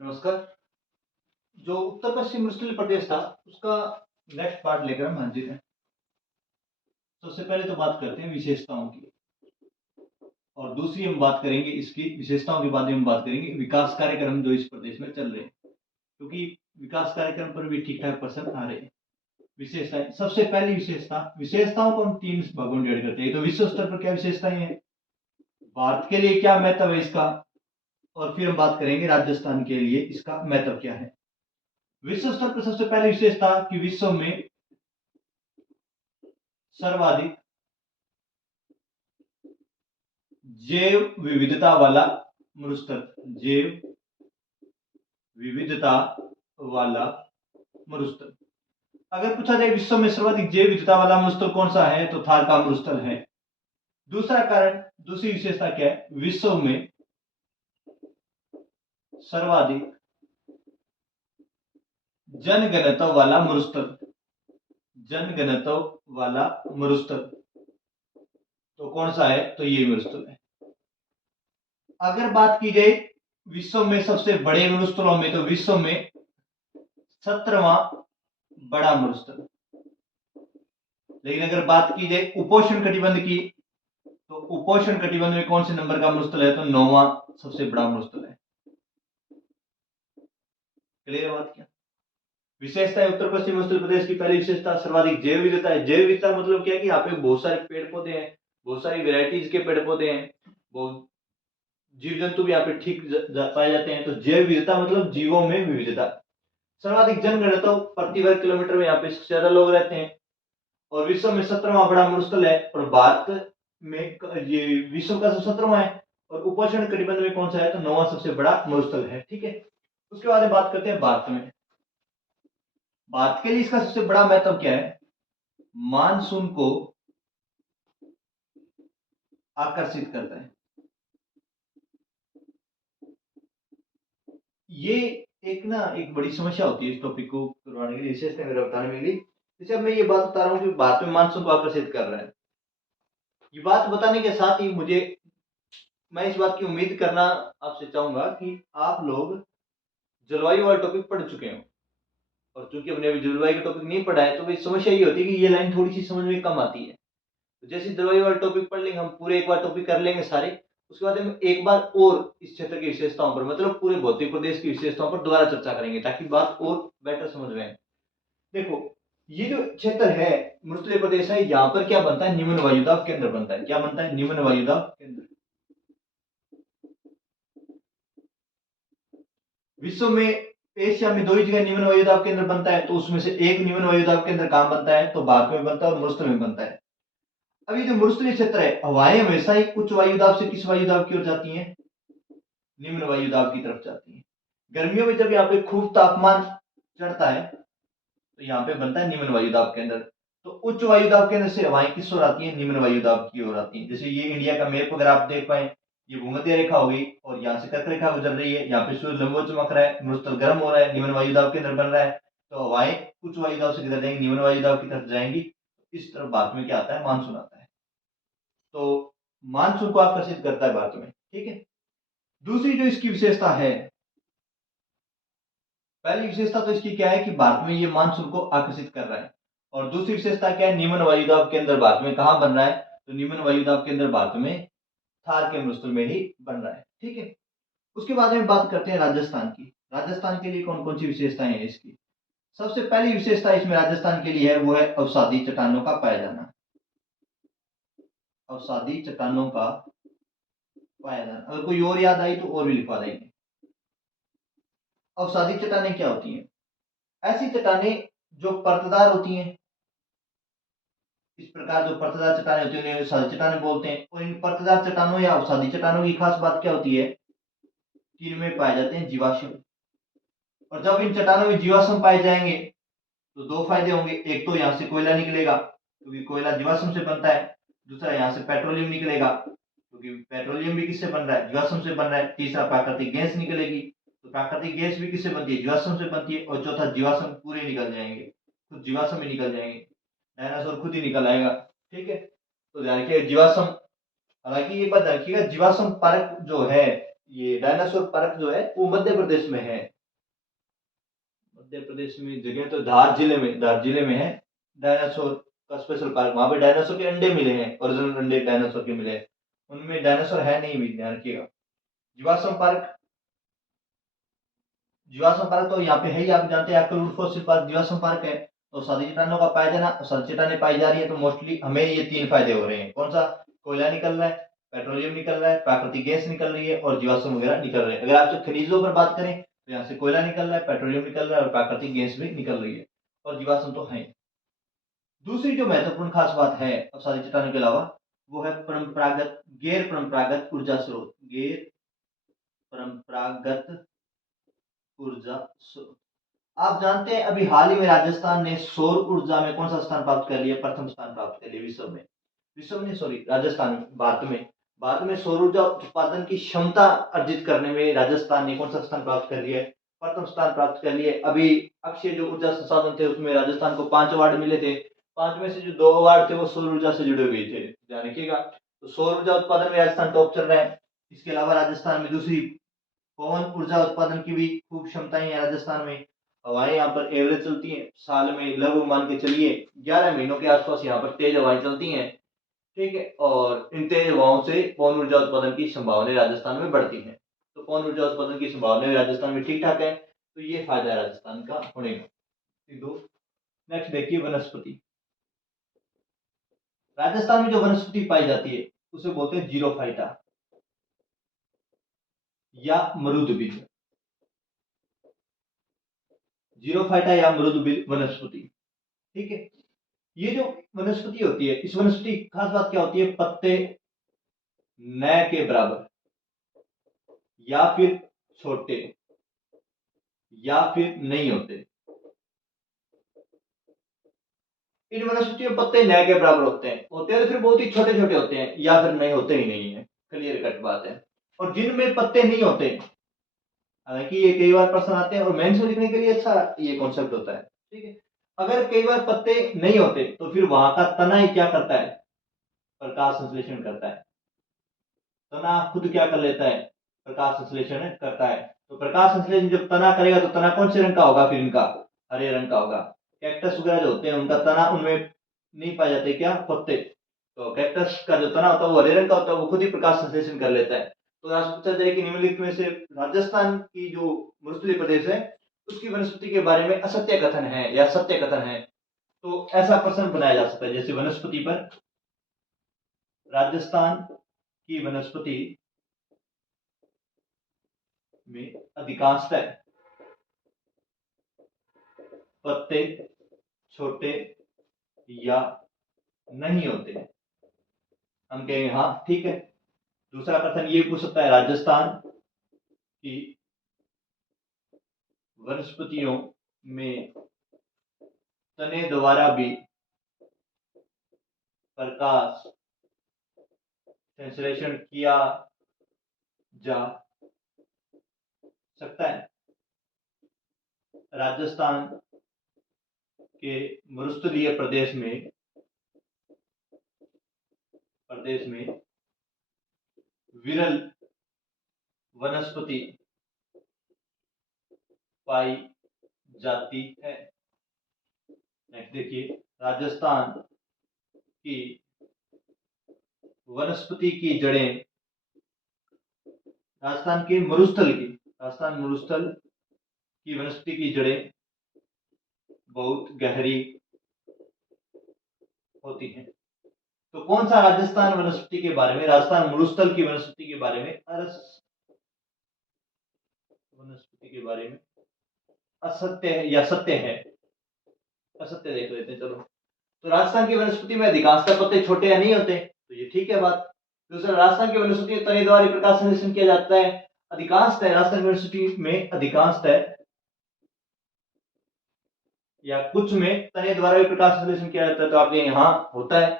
नमस्कार। जो उत्तर पश्चिम मरुस्थलीय प्रदेश था उसका नेक्स्ट पार्ट लेकर हम हाजिर हैं। सबसे पहले तो बात करते हैं विशेषताओं की, और दूसरी हम बात करेंगे इसकी विशेषताओं के बाद में हम बात करेंगे विकास कार्यक्रम जो इस प्रदेश में चल रहे हैं, क्योंकि विकास कार्यक्रम पर भी ठीक ठाक प्रश्न आ रहे हैं। विशेषताएं, सबसे पहली विशेषताओं को हम तीन भागों में डिवाइड करते हैं। तो विश्व स्तर पर क्या विशेषताएं हैं, भारत के लिए क्या महत्व है इसका, और फिर हम बात करेंगे राजस्थान के लिए इसका महत्व क्या है। विश्व स्तर पर सबसे पहली विशेषता कि विश्व में सर्वाधिक जैव विविधता वाला मरुस्थल, जैव विविधता वाला मरुस्थल। अगर पूछा जाए विश्व में सर्वाधिक जैव विविधता वाला मरुस्थल कौन सा है, तो थार का मरुस्थल है। दूसरा कारण, दूसरी विशेषता क्या है, विश्व में सर्वाधिक जनघनत्व वाला मरुस्थल, जनघनत्व वाला मरुस्थल तो कौन सा है, तो ये मरुस्थल है। अगर बात की जाए विश्व में सबसे बड़े मरुस्थलों में, तो विश्व में 17वां बड़ा मरुस्थल। लेकिन अगर बात की जाए उपोष्ण कटिबंध की, तो उपोष्ण कटिबंध में कौन से नंबर का मरुस्थल है, तो 9वां सबसे बड़ा मरुस्थल है। क्लियर बात क्या। विशेषता है उत्तर पश्चिम मरुस्थल प्रदेश की पहली विशेषता सर्वाधिक जैव विविधता है। जैव विविधता मतलब क्या है कि यहाँ पे बहुत सारे पेड़ पौधे हैं, बहुत सारी वेराइटीज के पेड़ पौधे हैं, बहुत जीव जंतु भी यहाँ पे ठीक पाए जाते हैं। तो जैव विविधता मतलब जीवों में विविधता। सर्वाधिक जनघनत्व प्रति वर्ग किलोमीटर में यहाँ पे सबसे ज्यादा लोग रहते हैं, और विश्व में 17वां बड़ा मरुस्थल है, और भारत में ये विश्व का 17वां है, और उपोष्ण कटिबंध में कौन सा है, तो 9वां सबसे बड़ा मरुस्थल है। ठीक है, उसके बाद बात करते हैं भारत में। भारत के लिए इसका सबसे बड़ा महत्व क्या है, मानसून को आकर्षित करता है। ये एक बड़ी समस्या होती है इस टॉपिक को करवाने के लिए, विशेषता मेरा बताने में लिए। जैसे अब मैं ये बात बता रहा हूँ कि भारत में मानसून को आकर्षित कर रहा है, ये बात बताने के साथ ही मैं इस बात की उम्मीद करना आपसे चाहूंगा कि आप लोग जलवायु वाला टॉपिक पढ़ चुके हो, और चूंकि हमने अभी जलवायु का टॉपिक नहीं पढ़ा है, तो भाई समस्या ये होती है कि ये लाइन थोड़ी सी समझ में कम आती है। तो जैसे जलवायु वाला टॉपिक पढ़ लेंगे, हम पूरे एक बार टॉपिक कर लेंगे सारे, उसके बाद हम एक बार और इस क्षेत्र की विशेषताओं पर, मतलब पूरे भौतिक प्रदेश की विशेषताओं पर दोबारा चर्चा करेंगे, ताकि बात और बेटर समझ में आए। देखो, ये जो क्षेत्र है मरुस्थलीय प्रदेश है, यहाँ पर क्या बनता है, निम्न वायुदाब केंद्र बनता है। क्या बनता है, निम्न वायुदाब केंद्र। विश्व में एशिया में दो ही जगह निम्न वायुदाब केंद्र बनता है, तो उसमें से एक निम्न वायुदाब केंद्र कहां बनता है, तो भारत में बनता है और मरुस्थल में बनता है। अभी जो मरुस्थलीय क्षेत्र है, हवाएं हमेशा ही उच्च वायुदाब से किस वायुदाब की ओर जाती हैं, निम्न वायुदाब की तरफ जाती हैं। गर्मियों में जब यहाँ पे खूब तापमान चढ़ता है, तो यहाँ पे बनता है निम्न वायुदाब केंद्र। तो उच्च वायुदाब केंद्र से हवाएं किस ओर आती है, निम्न वायुदाब की ओर आती है। जैसे ये इंडिया का मैप अगर आप देख पाए, ये भूमध्य रेखा होगी, और यहाँ से कर्क रेखा गुजर रही है, यहाँ पे सूर्य लंबवत चमक रहा है, मरुस्थल गर्म हो रहा है, निम्न वायुदाब केंद्र बन रहा है, तो हवाएं उच्च वायुदाब से किधर जाएंगी, निम्न वायुदाब की तरफ जाएंगी। इस तरफ भारत में क्या आता है, मानसून आता है। तो मानसून को आकर्षित करता है भारत में। ठीक है, दूसरी जो इसकी विशेषता है, पहली विशेषता तो इसकी क्या है कि भारत में ये मानसून को आकर्षित कर रहा है, और दूसरी विशेषता क्या है, निम्न वायुदाब केंद्र भारत में कहां बन रहा है, तो निम्न वायुदाब केंद्र भारत में थार के मरुस्थल में ही बन रहा है। ठीक है, उसके बाद में बात करते हैं राजस्थान की। राजस्थान के लिए कौन कौन सी विशेषताएं हैं इसकी। सबसे पहली विशेषता इसमें राजस्थान के लिए है, वो है अवसादी चट्टानों का पाया जाना। अवसादी चट्टानों का पाया जाना, अगर कोई और याद आई तो और भी लिखवा देंगे। अवसादी चट्टानें क्या होती हैं, ऐसी चट्टानें जो परतदार होती हैं। इस प्रकार जो परतदार चट्टानें होती है उन्हें अवसादी चट्टानें बोलते हैं। और इन परतदार चट्टानों या अवसादी चट्टानों की खास बात क्या होती है कि इनमें पाए जाते हैं जीवाश्म। और जब इन चट्टानों में जीवाश्म पाए जाएंगे, तो दो फायदे होंगे। एक तो यहाँ से कोयला निकलेगा, क्योंकि कोयला जीवाश्म से बनता है। दूसरा, यहाँ से पेट्रोलियम निकलेगा, क्योंकि पेट्रोलियम भी किससे बन रहा है, जीवाश्म से बन रहा है। तीसरा, प्राकृतिक गैस निकलेगी, तो प्राकृतिक गैस भी किससे बनती है, जीवाश्म से बनती है। और चौथा, जीवाश्म पूरे निकल जाएंगे, तो जीवाश्म ही निकल जाएंगे, डायनासोर खुद ही निकल आएगा। ठीक है, तो ध्यान रखिए जीवाश्म, हालांकि ये बात रखिएगा, जीवाश्म परक जो है ये डायनासोर पार्क जो है वो मध्य प्रदेश में है। मध्य प्रदेश में जगह तो धार जिले में है डायनासोर का स्पेशल पार्क। वहां पे डायनासोर के अंडे मिले हैं, ओरिजिनल अंडे डायनासोर के मिले हैं। उनमें डायनासोर है नहीं, भी ध्यान रखिएगा। जीवाश्म पार्क, जीवाश्म पार्क तो यहाँ पे है ही, आप जानते हैं आपका फॉसिल पार्क जीवाश्म पार्क है। तो सादी चट्टानों का पाया जाना, सादी चट्टानें पाई जा रही है, तो मोस्टली हमें ये 3 फायदे हो रहे हैं। कौन सा? कोयला निकल रहा है, पेट्रोलियम निकल रहा है, प्राकृतिक गैस निकल रही है और जीवाश्म वगैरह निकल रहे हैं। अगर आपसे खनिजों पर बात करें तो यहाँ से कोयला निकल रहा है, पेट्रोलियम निकल रहा है और प्राकृतिक गैस भी निकल रही है, और जीवाश्म तो है। दूसरी जो महत्वपूर्ण खास बात है अब सादी चट्टानों के अलावा, वो है परंपरागत गैर परंपरागत ऊर्जा स्रोत। गैर परंपरागत ऊर्जा स्रोत। आप जानते हैं अभी हाल ही में राजस्थान ने सौर ऊर्जा में कौन सा स्थान प्राप्त कर लिया? प्रथम स्थान प्राप्त कर लिया विश्व में। विश्व में सॉरी, राजस्थान में, भारत में सौर ऊर्जा उत्पादन की क्षमता अर्जित करने में राजस्थान ने कौन सा स्थान प्राप्त कर लिया है? प्रथम स्थान प्राप्त कर लिए। अभी अक्षय जो ऊर्जा संसाधन थे उसमें राजस्थान को 5 अवार्ड मिले थे। 5 में से जो 2 अवार्ड थे वो सौर ऊर्जा से जुड़े हुए थे, ध्यान रखिएगा। तो सौर ऊर्जा उत्पादन में राजस्थान टॉप चल रहा है। इसके अलावा राजस्थान में दूसरी पवन ऊर्जा उत्पादन की भी खूब क्षमताएं हैं राजस्थान में। हवाएं यहाँ पर एवरेज चलती हैं, साल में लगभग मान के चलिए 11 महीनों के आसपास यहाँ पर तेज हवाएं चलती हैं, ठीक है। और इन तेज हवाओं से पवन ऊर्जा उत्पादन की संभावनाएं राजस्थान में बढ़ती हैं। तो पवन ऊर्जा उत्पादन की संभावनाएं राजस्थान में ठीक ठाक है, तो ये फायदा है राजस्थान का होने का। दो, नेक्स्ट देखिए वनस्पति। राजस्थान में जो वनस्पति पाई जाती है उसे बोलते हैं जीरोफाइटा या मरुदबिद। जीरोफाइटा या मरुदबिद वनस्पति, ठीक है। ये जो वनस्पति होती है, इस वनस्पति की खास बात क्या होती है? पत्ते न के बराबर या फिर छोटे या फिर नहीं होते। इन वनस्पतियों में पत्ते न के बराबर होते हैं तो फिर बहुत ही छोटे छोटे होते हैं, या फिर नहीं होते ही नहीं है, क्लियर कट बात है। और जिनमें पत्ते नहीं होते, हालांकि ये कई बार प्रश्न आते हैं और मेंस में लिखने के लिए अच्छा ये कॉन्सेप्ट होता है, ठीक है। अगर कई बार पत्ते नहीं होते तो फिर वहां का तना ही क्या करता है? प्रकाश संश्लेषण करता है। तना खुद क्या कर लेता है? प्रकाश संश्लेषण करता है। तो प्रकाश संश्लेषण जब तना करेगा तो तना कौन से रंग का होगा? फिर इनका हरे रंग का होगा। कैक्टस वगैरह जो होते हैं उनका तना, उनमें नहीं पाए जाते क्या? पत्ते। तो कैक्टस का जो तना होता है वो हरे रंग का होता है, वो खुद ही प्रकाश संश्लेषण कर लेता है। तो आज पूछा जाए कि निम्नलिखित में से राजस्थान की जो मरुस्थलीय प्रदेश है उसकी वनस्पति के बारे में असत्य कथन है या सत्य कथन है, तो ऐसा प्रश्न बनाया जा सकता है। जैसे वनस्पति पर, राजस्थान की वनस्पति में अधिकांशतः पत्ते छोटे या नहीं होते। हम कहेंगे हाँ ठीक है। दूसरा कथन ये पूछ सकता है, राजस्थान की वनस्पतियों में तने द्वारा भी प्रकाश संश्लेषण किया जा सकता है। राजस्थान के मरुस्थलीय प्रदेश में विरल वनस्पति पाई जाती है। नेक्स्ट देखिए, राजस्थान की वनस्पति की जड़ें, राजस्थान मरुस्थल की वनस्पति की जड़ें बहुत गहरी होती हैं। तो कौन सा राजस्थान वनस्पति के बारे में, राजस्थान मरुस्थल की वनस्पति के बारे में असत्य है या सत्य है? असत्य देख लेते हैं, चलो। तो राजस्थान की वनस्पति में अधिकांशतः पत्ते छोटे या नहीं होते, तो ये ठीक है बात। दूसरा, राजस्थान की वनस्पति में तने द्वारा प्रकाश संश्लेषण किया जाता है। अधिकांशतः राजस्थान की वनस्पति में अधिकांशतः या कुछ में तने द्वारा भी प्रकाश संश्लेषण किया जाता है, तो आपके यहाँ होता है।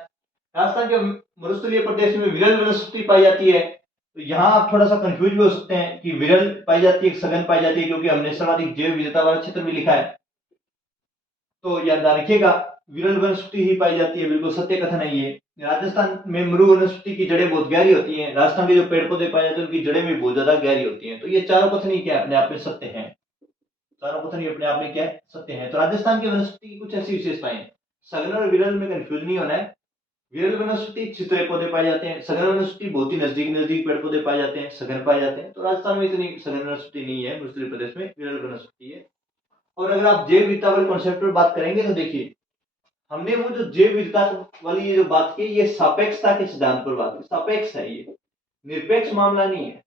राजस्थान के मरुस्थलीय प्रदेश में विरल वनस्पति पाई जाती है, तो यहाँ आप थोड़ा सा कंफ्यूज भी हो सकते हैं कि विरल पाई जाती है, सघन पाई जाती है, क्योंकि हमने सर्वाधिक जैव विविधता वाला क्षेत्र भी लिखा है। तो याद रखिएगा, विरल वनस्पति ही पाई जाती है, बिल्कुल सत्य कथन है ये। राजस्थान में मृग वनस्पति की जड़ें बहुत गहरी होती हैं। राजस्थान के जो पेड़ पौधे पाए जाते हैं उनकी जड़ें भी बहुत ज्यादा गहरी होती हैं। तो ये चारों कथन क्या है, अपने आप में सत्य है। चारों कथन अपने आप में क्या है, सत्य है। तो राजस्थान की वनस्पति की कुछ ऐसी विशेषताएं हैं। सघन और विरल में कंफ्यूज नहीं होना है। विरल वनस्पति छितरे पौधे पाए जाते हैं। सघन वनस्पति बहुत ही नजदीक नजदीक पेड़ पौधे पाए जाते हैं, सघन पाए जाते हैं। तो राजस्थान में इतनी सघन वनस्पति नहीं है, उत्तरी प्रदेश में विरल वनस्पति है। और अगर आप जैव विविधता वाले कॉन्सेप्ट पर बात करेंगे तो देखिए, हमने वो जो जैव विविधता वाली ये जो बात की, ये सापेक्षता के सिद्धांत पर बात की। सापेक्ष है, ये निरपेक्ष मामला नहीं है।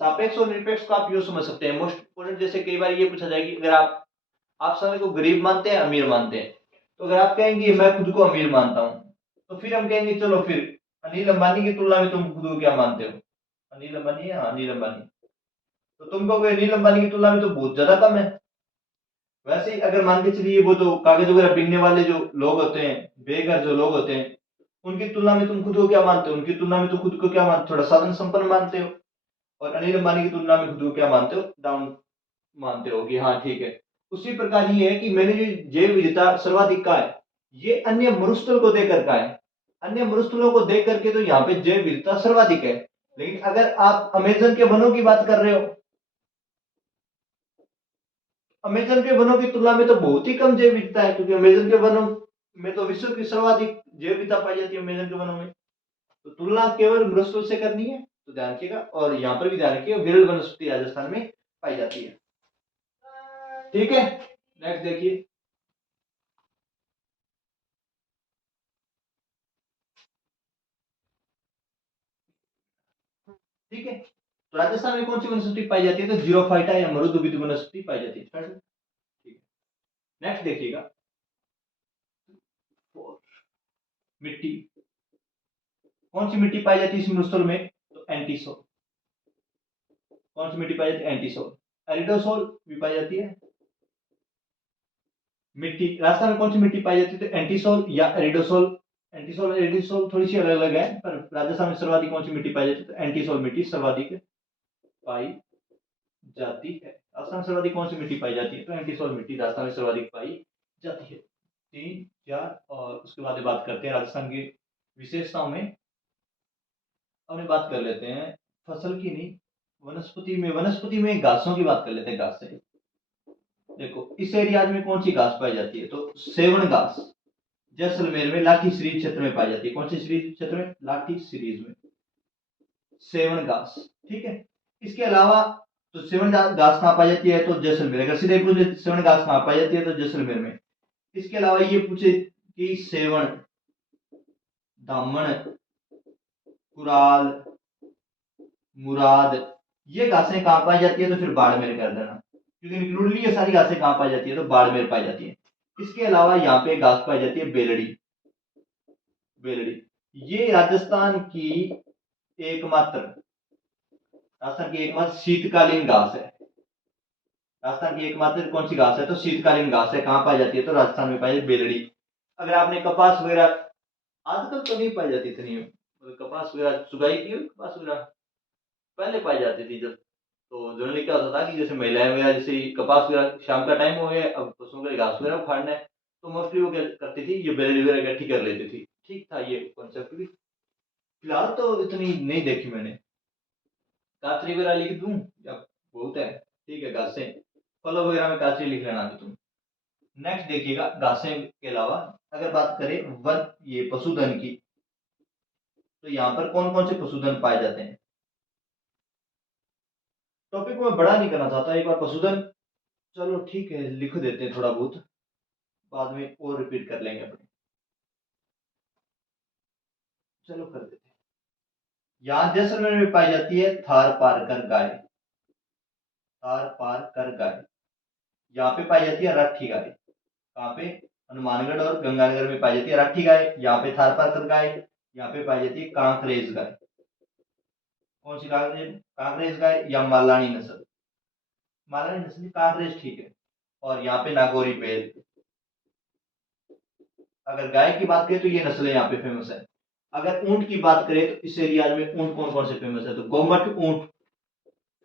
सापेक्ष और निरपेक्ष को आप यूं समझ सकते हैं। मोस्ट इंपोर्टेंट, जैसे कई बार ये पूछा जाएगी, अगर आप समय को गरीब मानते हैं, अमीर मानते हैं, तो अगर आप कहेंगे मैं खुद को अमीर मानता हूं, तो फिर हम कहेंगे चलो फिर अनिल अंबानी की तुलना में तुम खुद को क्या मानते हो? अनिल अंबानी है, हाँ अनिल अंबानी। तो तुम कहोगे अनिल अंबानी की तुलना में तो बहुत ज्यादा कम है। वैसे ही अगर मान के चलिए वो जो कागज वगैरह बीनने वाले जो लोग होते हैं, बेघर जो लोग होते हैं, उनकी तुलना में तुम खुद को क्या मानते हो? उनकी तुलना में तो खुद को क्या मानते हो? थोड़ा साधन संपन्न मानते हो। और अनिल अंबानी की तुलना में खुद को क्या मानते हो? डाउन मानते हो कि हाँ ठीक है। उसी प्रकार ये है कि मैंने जो जैव विविधता सर्वाधिक का है, ये अन्य मरुस्थल को देकर का है। अन्य मरुस्थलों को देख करके तो यहाँ पे जैव विविधता सर्वाधिक है। लेकिन अगर आप अमेजन के वनों की बात कर रहे हो, अमेजन के वनों की तुलना में तो बहुत ही कम जैव विविधता है, क्योंकि अमेजन के वनों में तो विश्व की सर्वाधिक जैव विविधता पाई जाती है अमेजन के वनों में। तो तुलना केवल मरुस्थल से करनी है, तो ध्यान रखिएगा। और यहाँ पर भी ध्यान रखिएगा, विरल वनस्पति राजस्थान में पाई जाती है। ठीक है, नेक्स्ट देखिए। ठीक है, तो राजस्थान में कौन सी वनस्पति पाई जाती है? तो जीरोफाइटा या मरुदुभिद वनस्पति पाई जाती है। ठीक है, नेक्स्ट देखिएगा। मिट्टी, कौन सी मिट्टी पाई जाती है इस मरुस्थल में? तो एंटीसोल। कौन सी मिट्टी पाई जाती है? एंटीसोल। एरिडोसोल भी पाई जाती है। मिट्टी राजस्थान में कौन सी मिट्टी पाई जाती है? तो एंटीसोल या एरिडोसोल। एंटीसोल और एरिडोसोल थोड़ी सी अलग अलग है, पर राजस्थान में सर्वाधिक कौन सी मिट्टी पाई जाती है? तो एंटीसोल मिट्टी सर्वाधिक पाई जाती है। राजस्थान में सर्वाधिक कौन सी मिट्टी पाई जाती है? तो एंटीसोल मिट्टी राजस्थान में सर्वाधिक पाई जाती है। 3 4 और उसके बाद बात करते हैं राजस्थान की विशेषताओं में। अब बात कर लेते हैं फसल की नहीं, वनस्पति में घासों की बात कर लेते हैं। घास से देखो, इस एरिया में कौन सी घास पाई जाती है? तो सेवन घास जैसलमेर में लाठी सीरीज क्षेत्र में पाई जाती है। कौन सी सीरीज क्षेत्र में? लाठी सीरीज में सेवन घास। ठीक है, इसके अलावा तो सेवन घास कहाँ पाई जाती है? तो जैसलमेर। अगर सीधे पूछे सेवन घास कहाँ पाई जाती है, तो जैसलमेर में। इसके अलावा ये पूछे कि सेवन, दामन, कुराल, मुराद, ये घासें कहाँ पाई जाती है? तो फिर बाड़मेर कर देना, क्योंकि इंक्लूड ये सारी घासें कहाँ पाई जाती है? तो बाड़मेर पाई जाती है। इसके अलावा यहाँ पे घास पाई जाती है बेलड़ी। बेलड़ी ये राजस्थान की एकमात्र शीतकालीन घास है। राजस्थान की एकमात्र कौन सी घास है? तो शीतकालीन घास है। कहाँ पाई जाती है? तो राजस्थान में पाई जाती है बेलड़ी। अगर आपने कपास वगैरह, आजकल तो नहीं पाई जाती इतनी, कपास वगैरह चुगाई की, कपास वगैरह पहले पाई जाती थी जब। तो जनरली क्या होता था कि जैसे महिलाएं वगैरह, जैसे कपास वगैरह शाम का टाइम हो गया, अब पशुओं के घास वगैरह उखाड़ना है, तो मोस्टली वो क्या करती थी, ये बेलड़ी वगैरह इकट्ठी कर लेती थी। ठीक था ये कॉन्सेप्ट भी। फिलहाल तो इतनी नहीं देखी मैंने। काचरी वगैरह लिख दूं या बहुत है? ठीक है, घासें, फलों वगैरह में काचरी लिख लेना भी तुम। नेक्स्ट देखिएगा, घासें के अलावा अगर बात करें वन ये पशुधन की, तो यहाँ पर कौन कौन से पशुधन पाए जाते हैं? टॉपिक को मैं बड़ा नहीं करना चाहता, एक बार पशुधन चलो ठीक है लिख देते हैं थोड़ा बहुत, बाद में और रिपीट कर लेंगे अपने। चलो कर देते हैं। यहाँ जैसलमेर में पाई जाती है थार पारकर गाय। थार पारकर गाय। यहाँ पे पाई जाती है राठी गाय। कहाँ पे? हनुमानगढ़ और गंगानगर में पाई जाती है राठी गाय। यहाँ पे थार पारकर गाय। यहाँ पे पाई जाती है कांकरेज गाय। कौन सी कांकरेज? कांकरेज गाय या मालानी नस्ल। मालानी नस्ल कांकरेज, ठीक है। और यहाँ पे नागौरी बैल। अगर गाय की बात करें तो ये नस्लें यहाँ पे फेमस है। अगर ऊंट की बात करें तो इस एरिया में ऊंट कौन कौन से फेमस है? तो गोमट ऊंट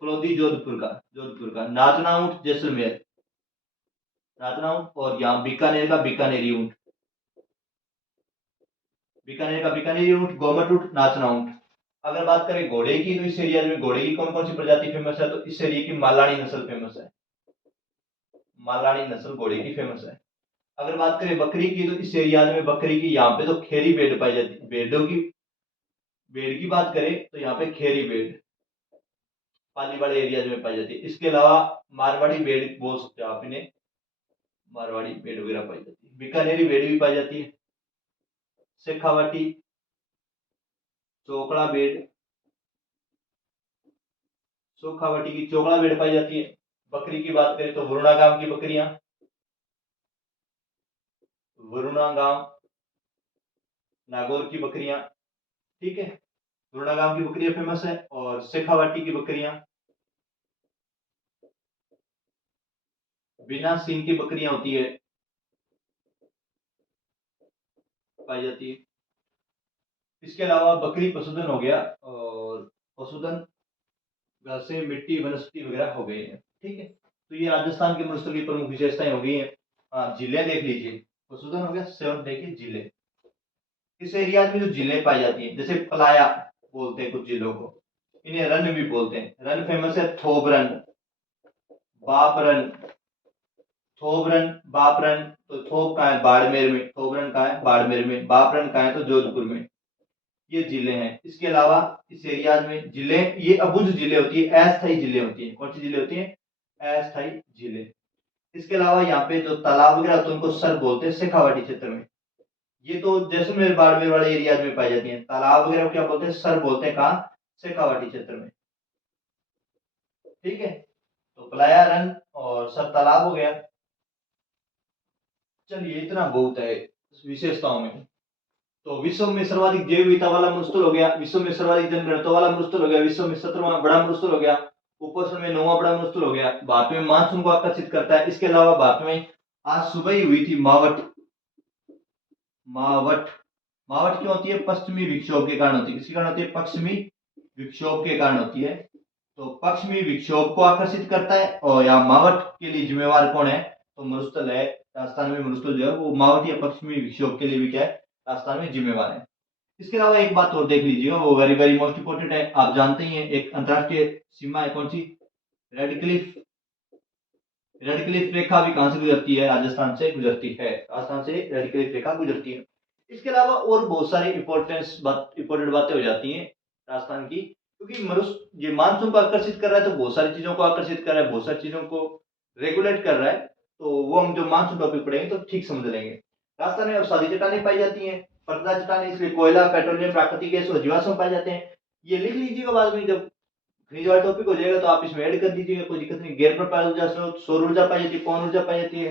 फलोदी जोधपुर का नाचना ऊंट जैसलमेर, नाचना ऊंट। और यहाँ बीकानेर का बीकानेरी ऊंट। बीकानेर का बीकानेरी ऊंट, गोमट ऊंट, नाचना ऊंट। अगर बात करें घोड़े की तो इस एरिया में घोड़े की कौन कौन सी प्रजाति फेमस है, तो इस एरिया की मालानी नस्ल फेमस है। मालानी नस्ल घोड़े की फेमस है। अगर बात करें बकरी की तो इस एरिया में बकरी की यहाँ पे तो खेरी भेड़ पाई जाती है। भेड़ की बात करें तो यहाँ पे खेरी भेड़ पाली वाले एरिया में पाई जाती है। इसके अलावा मारवाड़ी भेड़ बोल सकते हो आप इन्हें, मारवाड़ी भेड़ वगैरह पाई जाती है। बीकानेरी भेड़ भी पाई जाती है। शेखावाटी, चोकड़ा भेड़, सोखावाटी की चोकड़ा भेड़ पाई जाती है। बकरी की बात करें तो वरुणा गांव की बकरियां, वरुणा गांव नागौर की बकरियां, ठीक है। वरुणा गांव की बकरियां फेमस है। और शेखावाटी की बकरियां, बिना सींग की बकरियां होती है, पाई जाती है। इसके अलावा बकरी पशुधन हो गया, और पशुधन से मिट्टी वनस्पति वगैरह हो गई है, ठीक है। तो ये राजस्थान के मरुस्थल की प्रमुख विशेषताएं हो गई है। हाँ, जिले देख लीजिए, पशुधन हो गया, सेवन देखिए जिले। इस एरिया में जो जिले पाई जाती है, जैसे पलाया बोलते हैं कुछ जिलों को, इन्हें रन भी बोलते हैं। रन फेमस है, थोब रन, बाप रन, थोब रन, बाप रन। तो थोब कहाँ है, बाड़मेर में। थोब रन कहाँ है, बाड़मेर में। बाप रन कहाँ है, तो जोधपुर में। ये जिले हैं। इसके अलावा इस एरिया में जिले, ये अबुझ जिले होती है, अस्थायी जिले होती है। कौन सी जिले होती है, अस्थायी जिले। इसके अलावा यहाँ पे जो तालाब वगैरह होते हैं उनको सर बोलते हैं शेखावाटी क्षेत्र में। ये तो जैसलमेर बाड़मेर वाले एरिया में पाई जाती है। तालाब वगैरह को क्या बोलते हैं, सर बोलते हैं। कहाँ, शेखावाटी क्षेत्र में, ठीक है। तो पलाया रन और सर तालाब हो गया। चलिए, इतना बहुत है इस विशेषताओं में। तो विश्व में सर्वाधिक जैव विविधता वाला मरुस्थल हो गया, विश्व में सर्वाधिक जनघनत्व वाला मरुस्थल हो गया, विश्व में 17वां बड़ा मरुस्थल हो गया, उपोष्ण में 9वां बड़ा मरुस्थल हो गया। भारत में मानसून को आकर्षित करता है। इसके अलावा भारत में आज सुबह ही हुई थी मावठ। मावठ, मावठ क्यों होती है, पश्चिमी विक्षोभ के कारण होती है। किसके कारण होती है, पश्चिमी विक्षोभ के कारण होती है। तो पश्चिमी विक्षोभ को आकर्षित करता है। और यहाँ मावठ के लिए जिम्मेवार कौन है, तो मरुस्थल है। राजस्थान में मरुस्थल जो है वो मावठ या पश्चिमी विक्षोभ के लिए भी क्या है, राजस्थान में जिम्मेवार है। इसके अलावा एक बात और देख लीजिएगा, वो वेरी वेरी मोस्ट इंपोर्टेंट है। आप जानते ही हैं, एक अंतरराष्ट्रीय सीमा है, कौन सी, रेड क्लिफ। रेड क्लिफ रेखा भी कहां से गुजरती है, राजस्थान से गुजरती है। राजस्थान से रेड क्लिफ रेखा गुजरती है। इसके अलावा और बहुत सारी इंपॉर्टेंट बातें हो जाती हैं राजस्थान की, क्योंकि मरुस्थल ये मानसून को आकर्षित कर रहा है, तो बहुत सारी चीजों को आकर्षित कर रहा है, बहुत सारी चीजों को रेगुलेट कर रहा है। तो वो हम जो मानसून टॉपिक पढ़ेंगे तो ठीक समझ लेंगे। राजस्थान में अवसादी चट्टानें पाई जाती हैं, पर्दा चट्टानें, इसलिए कोयला, पेट्रोलियम, प्राकृतिक गैस और जीवाश्म पाए जाते हैं। ये लिख लीजिएगा, बाद में जब फ्रीज वाला टॉपिक हो जाएगा तो आप इसमें ऐड कर दीजिएगा, कोई दिक्कत नहीं। गैर प्रपात ऊर्जा स्रोत, सौर ऊर्जा पाई जाती है, पवन ऊर्जा पाई जाती है।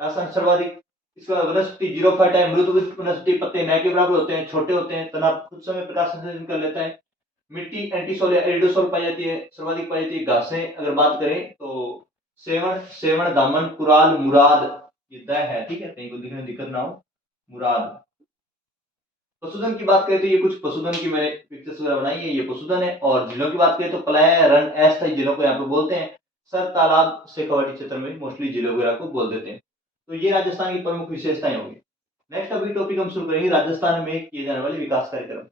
राजस्थान सर्वाधिक। इसके बाद वनस्पति जीरोफाइट है, मृदु वनस्पति, पत्ते न के बराबर होते हैं, छोटे होते हैं, तना कुछ समय प्रकाश संश्लेषण कर लेता है। मिट्टी एंटीसोल या एरिडोसोल पाई जाती है, सर्वाधिक पाई जाती है। घासें अगर बात करें तो सेवण, सेवण, दामन, कुराल, मुराद, ये तय है, ठीक है, कहीं को दिखने में दिक्कत ना हो। मुराद। पशुधन की बात करें तो ये कुछ पशुधन की मैंने पिक्चर्स वगैरह बनाई है, ये पशुधन है। और जिलों की बात करें तो पलाया, रन, अस्थायी जिलों को यहाँ पे बोलते हैं। सर, तालाब, शेखावाटी क्षेत्र में मोस्टली जिलों वगैरह को बोल देते हैं। तो ये राजस्थान की प्रमुख विशेषताएं होंगी। नेक्स्ट अभी टॉपिक हम शुरू करेंगे, राजस्थान में किए जाने वाले विकास कार्यक्रम।